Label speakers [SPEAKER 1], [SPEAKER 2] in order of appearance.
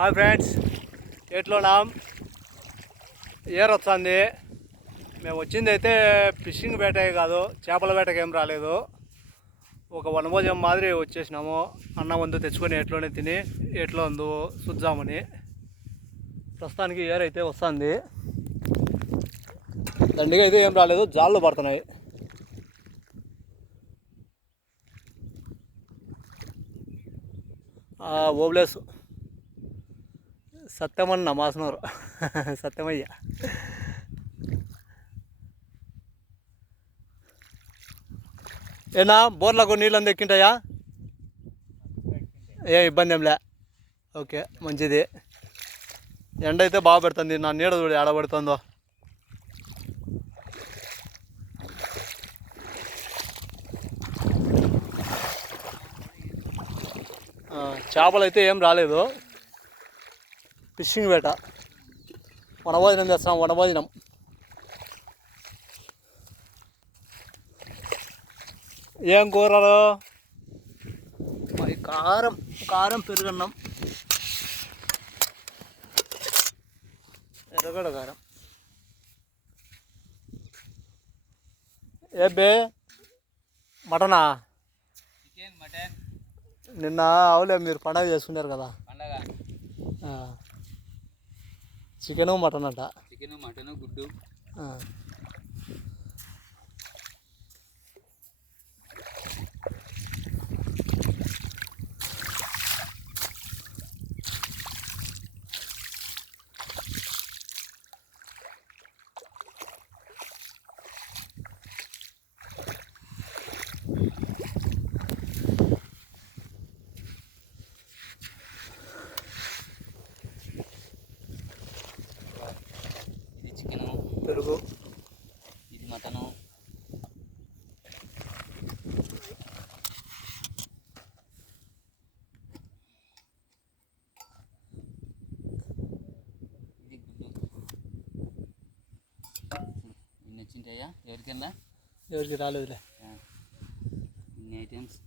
[SPEAKER 1] Hi friends ఎట్లున్నాం ఏర్ వస్తుంది. మేము వచ్చింది అయితే ఫిషింగ్ వేటకి కాదు చేపల వేటకి ఏం రాలేదు. ఒక వనభోజం మాదిరి వచ్చేసినాము. అన్నం వందు తెచ్చుకొని ఎట్లోనే తిని ఎట్లో ఉందో చూద్దామని ప్రస్తుతానికి ఏర్ అయితే వస్తుంది. దండిగా అయితే ఏం రాలేదు జాళ్ళు పడుతున్నాయి. ఓబ్లేస్ సత్యమన్న మాసనూరు సత్యమయ్య. ఏనా బోర్లకు నీళ్ళు అంది ఎక్కింటాయా ఏ ఇబ్బంది ఏంలే ఓకే మంచిది. ఎండ అయితే బాగా పెడుతుంది. నా నీడ చూడు ఎడబడుతుందో చేపలు అయితే ఏం రాలేదు. ఫిషింగ్ వేట. వనభోజనం చేస్తాం వనభోజనం. ఏం కూరలు? మరి కారం కారం పెరుగన్నం. ఎర్రగడ్డ కారం. ఏ బే? మటనా?
[SPEAKER 2] చికెన్ మటన్
[SPEAKER 1] నిన్న అవులే మీరు పండగ చేసుకున్నారు కదా.
[SPEAKER 2] పండగ.
[SPEAKER 1] చికెను మటన్ అంట.
[SPEAKER 2] చికెన్ మటన్ గుడ్డు. వచ్చింటాయా ఎవరికన్నా
[SPEAKER 1] ఎవరికి రాలేదులే
[SPEAKER 2] ఇన్ని ఐటమ్స్